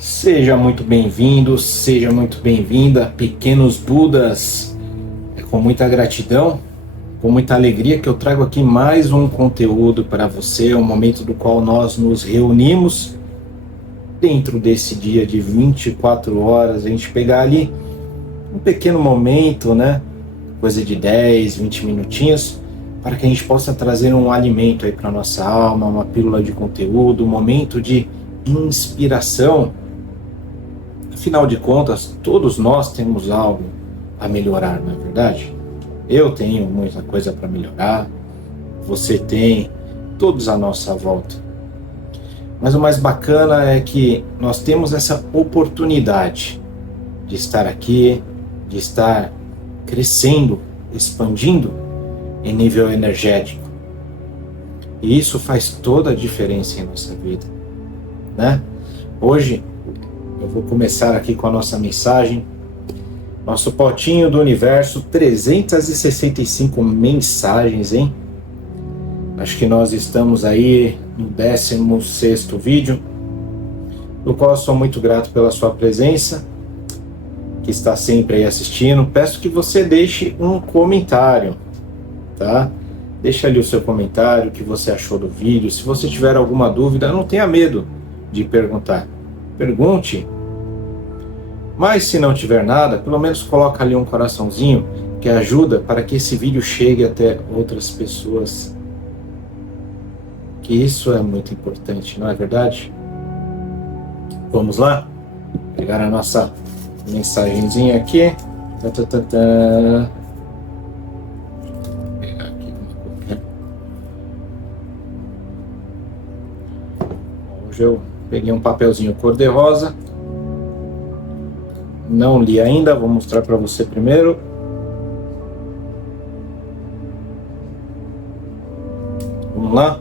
Seja muito bem-vindo, seja muito bem-vinda, pequenos Budas. É com muita gratidão, com muita alegria que eu trago aqui mais um conteúdo para você, um momento do qual nós nos reunimos dentro desse dia de 24 horas, a gente pegar ali um pequeno momento, né? Coisa de 10, 20 minutinhos, para que a gente possa trazer um alimento aí para nossa alma, uma pílula de conteúdo, um momento de inspiração. Afinal de contas, todos nós temos algo a melhorar, não é verdade? Eu tenho muita coisa para melhorar, você tem, todos à nossa volta. Mas o mais bacana é que nós temos essa oportunidade de estar aqui, de estar crescendo, expandindo em nível energético. E isso faz toda a diferença em nossa vida, né? Hoje eu vou começar aqui com a nossa mensagem, nosso potinho do universo, 365 mensagens, hein? Acho que nós estamos aí no 16º vídeo, do qual eu sou muito grato pela sua presença, que está sempre aí assistindo. Peço que você deixe um comentário, tá? Deixa ali o seu comentário, o que você achou do vídeo. Se você tiver alguma dúvida, não tenha medo de perguntar. Pergunte, mas se não tiver nada, pelo menos coloca ali um coraçãozinho que ajuda para que esse vídeo chegue até outras pessoas. Que isso é muito importante, não é verdade? Vamos lá? Pegar a nossa mensagenzinha aqui. Pegar aqui uma coisa. Hoje eu peguei um papelzinho cor-de-rosa, não li ainda, vou mostrar para você primeiro. Vamos lá?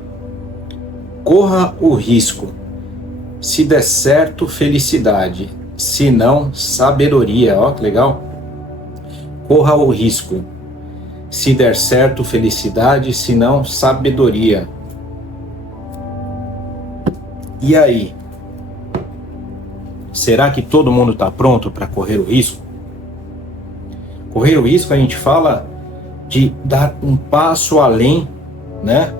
Corra o risco. Se der certo, felicidade. Se não, sabedoria. Ó, que legal. Corra o risco. Se der certo, felicidade. Se não, sabedoria. E aí? Será que todo mundo está pronto para correr o risco? Correr o risco, a gente fala de dar um passo além, né?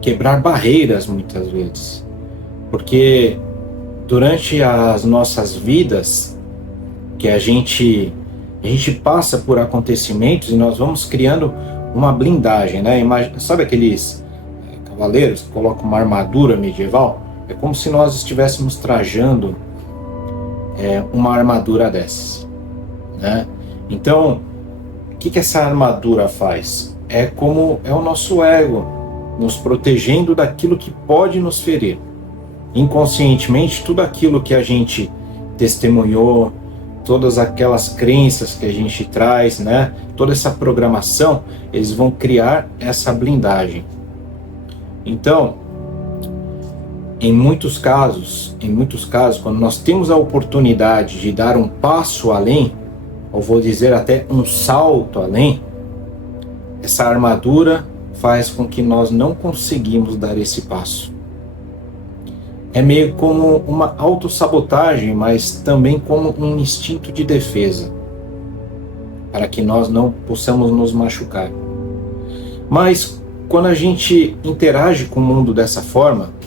Quebrar barreiras muitas vezes. Porque durante as nossas vidas, que a gente passa por acontecimentos e nós vamos criando uma blindagem, né? Sabe aqueles cavaleiros que colocam uma armadura medieval? É como se nós estivéssemos trajando uma armadura dessas, né? Então, o que essa armadura faz? É o nosso ego nos protegendo daquilo que pode nos ferir. Inconscientemente, tudo aquilo que a gente testemunhou, todas aquelas crenças que a gente traz, né? Toda essa programação, eles vão criar essa blindagem. Então, em muitos casos, quando nós temos a oportunidade de dar um passo além, ou vou dizer até um salto além, essa armadura faz com que nós não conseguimos dar esse passo. É meio como uma autossabotagem, mas também como um instinto de defesa, para que nós não possamos nos machucar. Mas quando a gente interage com o mundo dessa forma,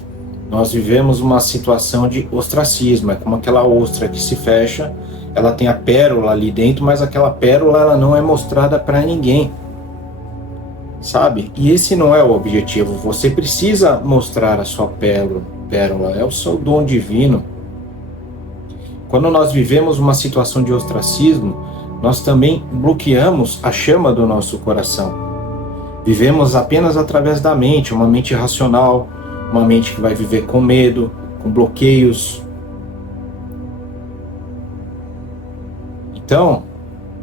nós vivemos uma situação de ostracismo. É como aquela ostra que se fecha, ela tem a pérola ali dentro, mas aquela pérola ela não é mostrada para ninguém, sabe? E esse não é o objetivo. Você precisa mostrar a sua pérola, é o seu dom divino. Quando nós vivemos uma situação de ostracismo, nós também bloqueamos a chama do nosso coração. Vivemos apenas através da mente, uma mente racional, uma mente que vai viver com medo, com bloqueios. Então,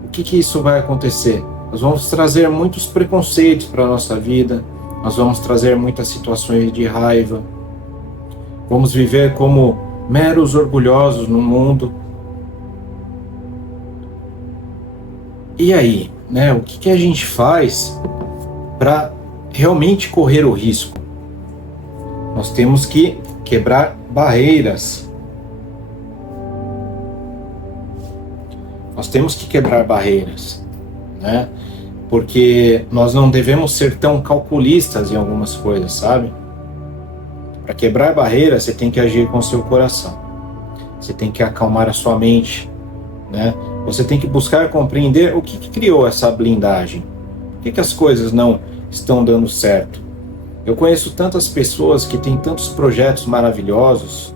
o que isso vai acontecer? Nós vamos trazer muitos preconceitos para a nossa vida, nós vamos trazer muitas situações de raiva, vamos viver como meros orgulhosos no mundo. E aí, né? O que a gente faz para realmente correr o risco? Nós temos que quebrar barreiras. Nós temos que quebrar barreiras, né? Porque nós não devemos ser tão calculistas em algumas coisas, sabe? Para quebrar barreiras, você tem que agir com o seu coração. Você tem que acalmar a sua mente, né? Você tem que buscar compreender o que criou essa blindagem. Por que as coisas não estão dando certo? Eu conheço tantas pessoas que têm tantos projetos maravilhosos,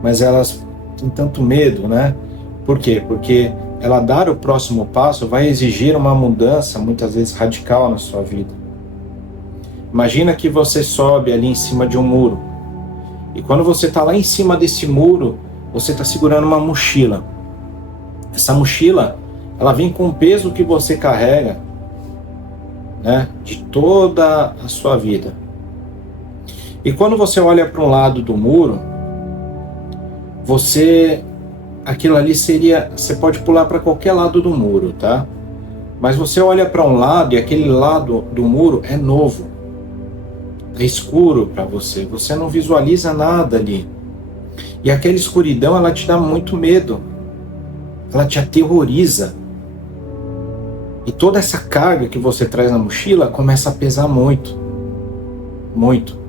mas elas têm tanto medo, né? Por quê? Porque ela dar o próximo passo vai exigir uma mudança, muitas vezes radical, na sua vida. Imagina que você sobe ali em cima de um muro, e quando você está lá em cima desse muro, você está segurando uma mochila. Essa mochila, ela vem com o peso que você carrega, né, de toda a sua vida. E quando você olha para um lado do muro, aquilo ali seria, você pode pular para qualquer lado do muro, tá? Mas você olha para um lado e aquele lado do muro é novo, é escuro para você, você não visualiza nada ali. E aquela escuridão, ela te dá muito medo, ela te aterroriza. E toda essa carga que você traz na mochila começa a pesar muito, muito.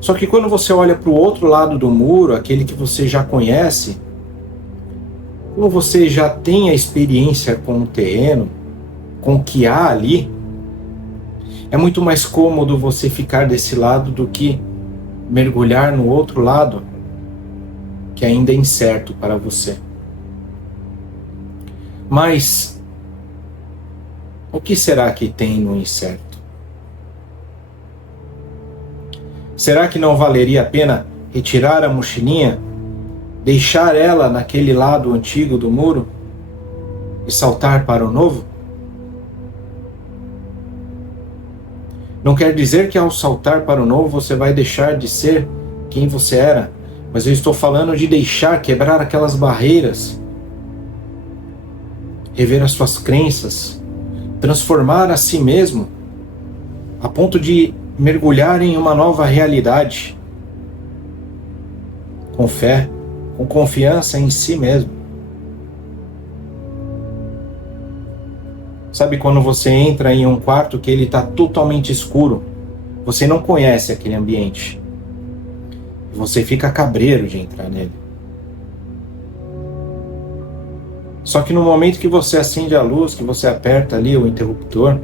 Só que quando você olha para o outro lado do muro, aquele que você já conhece, como você já tem a experiência com o terreno, com o que há ali, é muito mais cômodo você ficar desse lado do que mergulhar no outro lado, que ainda é incerto para você. Mas o que será que tem no incerto? Será que não valeria a pena retirar a mochilinha, deixar ela naquele lado antigo do muro e saltar para o novo? Não quer dizer que ao saltar para o novo você vai deixar de ser quem você era, mas eu estou falando de deixar quebrar aquelas barreiras, rever as suas crenças, transformar a si mesmo a ponto de mergulhar em uma nova realidade, com fé, com confiança em si mesmo. Sabe quando você entra em um quarto que ele está totalmente escuro, você não conhece aquele ambiente, você fica cabreiro de entrar nele. Só que no momento que você acende a luz, que você aperta ali o interruptor,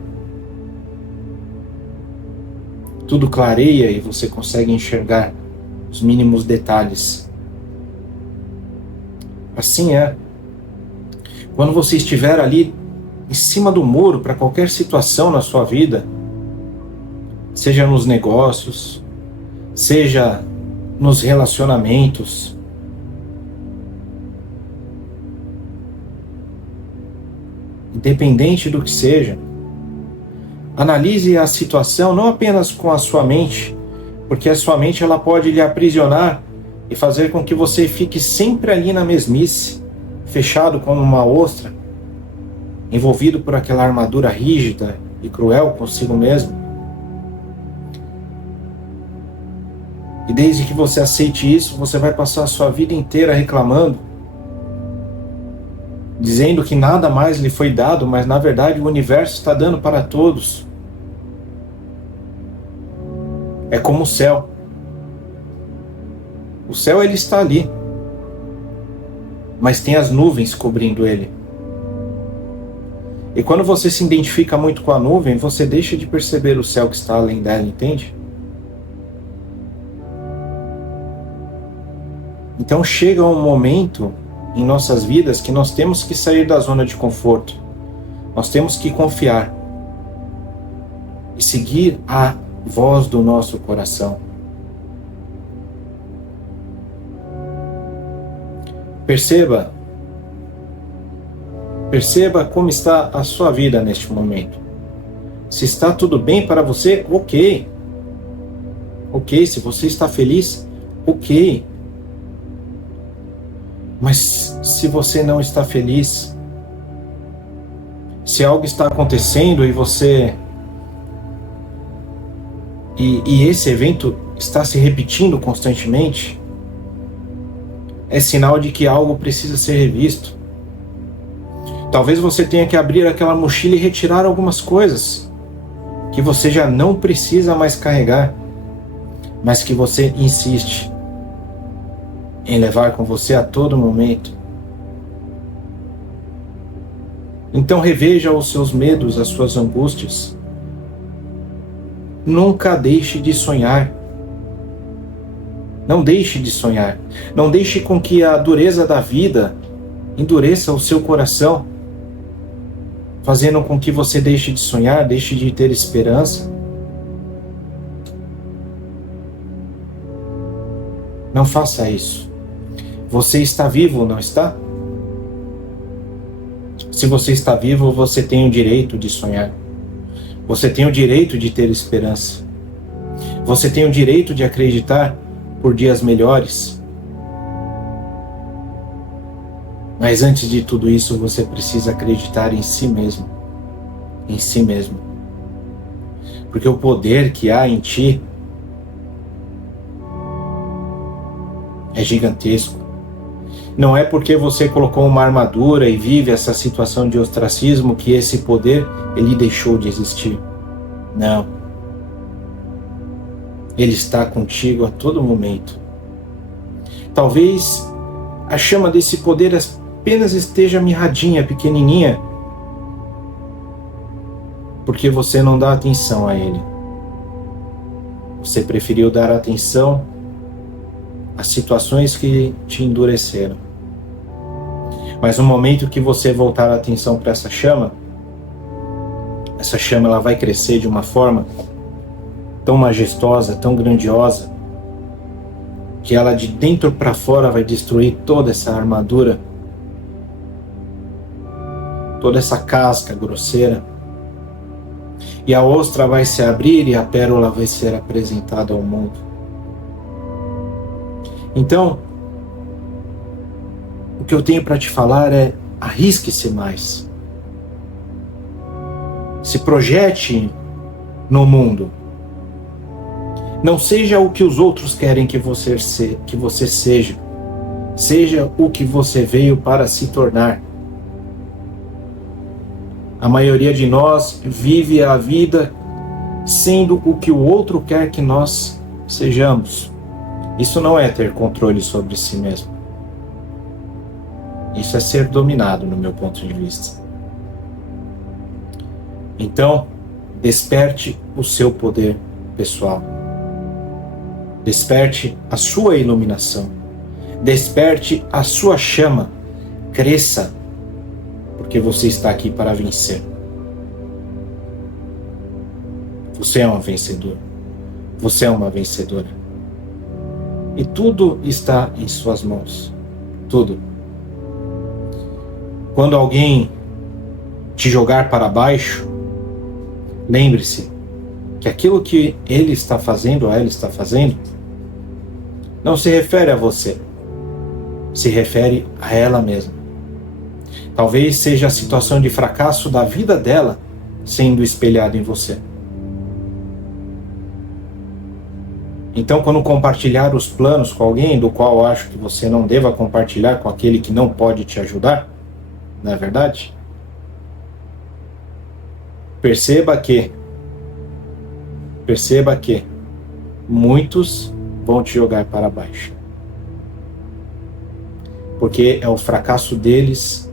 tudo clareia e você consegue enxergar os mínimos detalhes. Assim é. Quando você estiver ali em cima do muro para qualquer situação na sua vida, seja nos negócios, seja nos relacionamentos, independente do que seja, analise a situação não apenas com a sua mente, porque a sua mente ela pode lhe aprisionar e fazer com que você fique sempre ali na mesmice, fechado como uma ostra, envolvido por aquela armadura rígida e cruel consigo mesmo. E desde que você aceite isso, você vai passar a sua vida inteira reclamando, dizendo que nada mais lhe foi dado, mas na verdade o universo está dando para todos. É como o céu. O céu ele está ali, mas tem as nuvens cobrindo ele. E quando você se identifica muito com a nuvem, você deixa de perceber o céu que está além dela, entende? Então chega um momento em nossas vidas que nós temos que sair da zona de conforto. Nós temos que confiar e seguir a voz do nosso coração. Perceba como está a sua vida neste momento. Se está tudo bem para você, ok. Ok, se você está feliz, ok. Mas se você não está feliz, se algo está acontecendo e você... E esse evento está se repetindo constantemente, é sinal de que algo precisa ser revisto. Talvez você tenha que abrir aquela mochila e retirar algumas coisas que você já não precisa mais carregar, mas que você insiste em levar com você a todo momento. Então reveja os seus medos, as suas angústias. Nunca deixe de sonhar. Não deixe de sonhar. Não deixe com que a dureza da vida endureça o seu coração, fazendo com que você deixe de sonhar, deixe de ter esperança. Não faça isso. Você está vivo, não está? Se você está vivo, você tem o direito de sonhar. Você tem o direito de ter esperança. Você tem o direito de acreditar por dias melhores. Mas antes de tudo isso, você precisa acreditar em si mesmo. Em si mesmo. Porque o poder que há em ti é gigantesco. Não é porque você colocou uma armadura e vive essa situação de ostracismo que esse poder, ele deixou de existir. Não. Ele está contigo a todo momento. Talvez a chama desse poder apenas esteja mirradinha, pequenininha, porque você não dá atenção a ele. Você preferiu dar atenção às situações que te endureceram. Mas no momento que você voltar a atenção para essa chama ela vai crescer de uma forma tão majestosa, tão grandiosa, que ela de dentro para fora vai destruir toda essa armadura, toda essa casca grosseira, e a ostra vai se abrir e a pérola vai ser apresentada ao mundo. Então, o que eu tenho para te falar é: arrisque-se mais. Se projete no mundo. Não seja o que os outros querem que você seja. Seja o que você veio para se tornar. A maioria de nós vive a vida sendo o que o outro quer que nós sejamos. Isso não é ter controle sobre si mesmo. Isso é ser dominado, no meu ponto de vista. Então, desperte o seu poder pessoal. Desperte a sua iluminação. Desperte a sua chama. Cresça, porque você está aqui para vencer. Você é um vencedor. Você é uma vencedora. E tudo está em suas mãos. Tudo. Quando alguém te jogar para baixo, lembre-se que aquilo que ele está fazendo ou ela está fazendo não se refere a você, se refere a ela mesma. Talvez seja a situação de fracasso da vida dela sendo espelhada em você. Então, quando compartilhar os planos com alguém do qual eu acho que você não deva compartilhar com aquele que não pode te ajudar, não é verdade? Perceba que muitos vão te jogar para baixo. Porque é o fracasso deles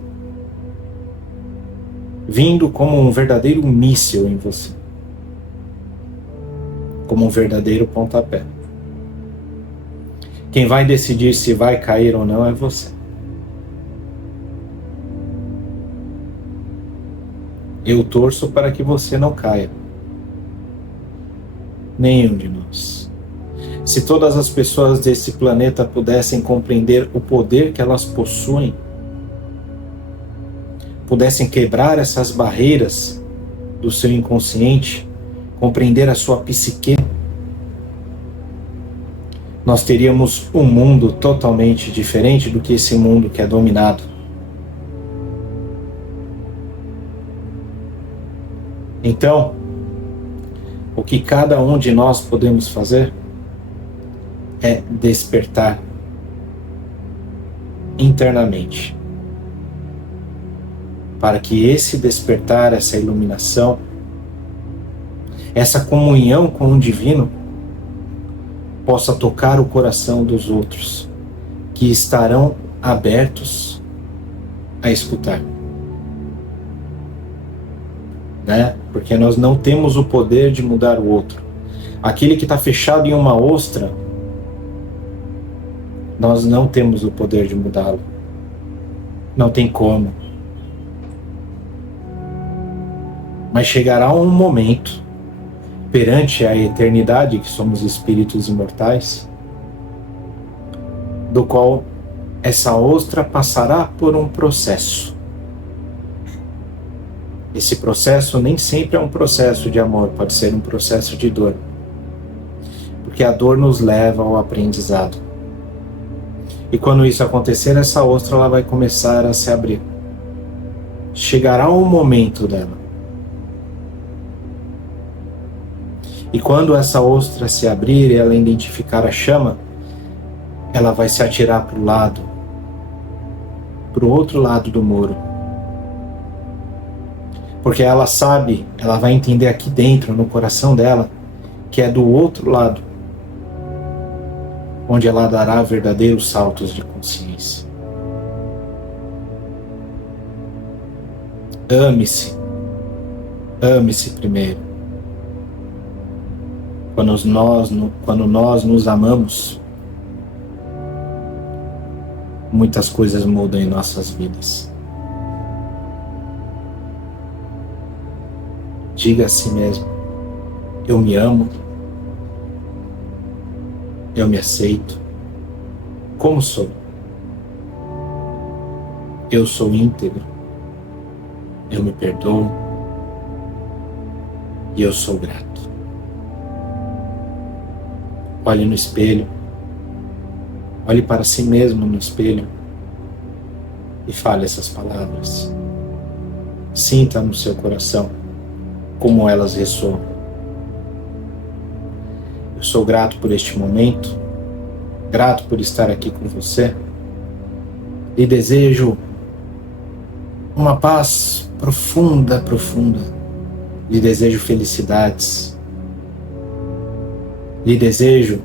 vindo como um verdadeiro míssil em você. Como um verdadeiro pontapé. Quem vai decidir se vai cair ou não é você. Eu torço para que você não caia. Nenhum de nós. Se todas as pessoas desse planeta pudessem compreender o poder que elas possuem, pudessem quebrar essas barreiras do seu inconsciente, compreender a sua psique, nós teríamos um mundo totalmente diferente do que esse mundo que é dominado. Então, o que cada um de nós podemos fazer é despertar. internamente, para que esse despertar, essa iluminação, essa comunhão com o divino possa tocar o coração dos outros, que estarão abertos a escutar. Né? Porque nós não temos o poder de mudar o outro. Aquele que está fechado em uma ostra, nós não temos o poder de mudá-lo. Não tem como. Mas chegará um momento, perante a eternidade, que somos espíritos imortais, do qual essa ostra passará por um processo. Esse processo nem sempre é um processo de amor, pode ser um processo de dor. Porque a dor nos leva ao aprendizado. E quando isso acontecer, essa ostra ela vai começar a se abrir. Chegará um momento dela. E quando essa ostra se abrir e ela identificar a chama, ela vai se atirar para o lado, para o outro lado do muro. Porque ela sabe, ela vai entender aqui dentro, no coração dela, que é do outro lado, onde ela dará verdadeiros saltos de consciência. Ame-se. Ame-se primeiro. Quando nós nos amamos, muitas coisas mudam em nossas vidas. Diga a si mesmo: eu me amo, eu me aceito, como sou. Eu sou íntegro, eu me perdoo e eu sou grato. Olhe no espelho, olhe para si mesmo no espelho e fale essas palavras. Sinta no seu coração como elas ressoam. Eu sou grato por este momento, grato por estar aqui com você e desejo uma paz profunda, profunda. Lhe desejo felicidades. Lhe desejo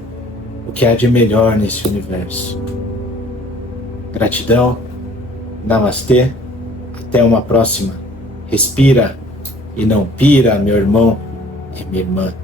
o que há de melhor nesse universo. Gratidão, namastê, até uma próxima. Respira e não pira, meu irmão e minha irmã.